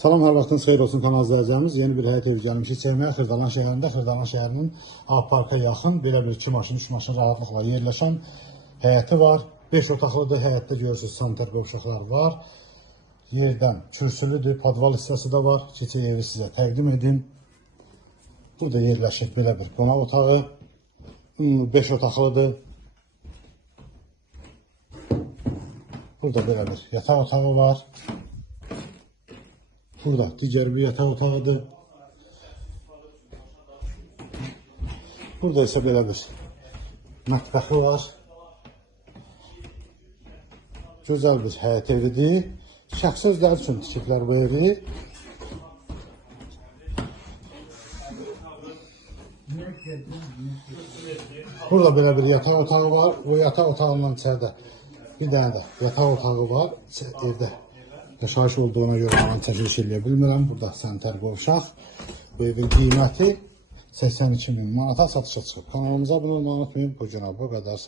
Salam, hər vaxtınız xeyir olsun kanal izləyicilərimiz. Yeni bir həyət evi gəlmişik çəkməyə Xırdalan şəhərində. Xırdalan şəhərinin A-Parka yaxın belə bir 2 maşın, 3 maşın rahatlıqla yerləşən həyəti var. 5 otaqlıdır. Həyətdə görürsünüz sanitar qovşaqlar var. Yerdən kürsülüdür. Podval hissəsi də var. Keçək evi sizə təqdim edim. Burada yerləşib belə bir qonaq otağı. 5 otaqlıdır. Burada belə bir yataq otağı var. Burada digər bir yataq otağıdır. Burada isə belə bir mətbəxi var. Gözəl bir həyət evidir. Şəxsi özləri üçün tikiblər bu evi. Burada belə bir yataq otağı var. Bu yataq otağından içəridə bir dənə də yataq otağı var. Evdə yaşayış olduğuna görə mən çəkiliş eləyə bilmirəm. Burada sanitar qovşaq. Bu evin qiyməti 82.000 manata satışa çıxıb. Kanalımıza abunə olmayı unutmayın. Bu günə bu qədər.